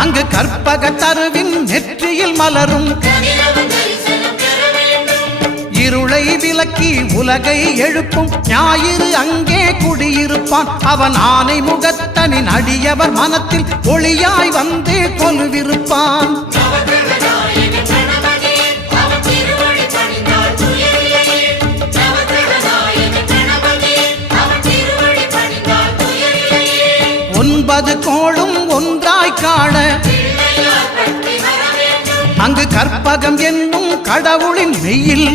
அங்கு கற்பக தருவின் நெற்றியில் மலரும் இருளை விலக்கி உலகை எழுப்பும் ஞாயிறு அங்கே குடியிருப்பான். அவன் ஆனை முகத்தனின் அடியவர் மனத்தில் ஒளியாய் வந்து கொலுவிருப்பான். ஒன்பது கோளும் ஒன்றாய் காண அங்கு கற்பகம் என்னும் கடவுளின் மெய்யில்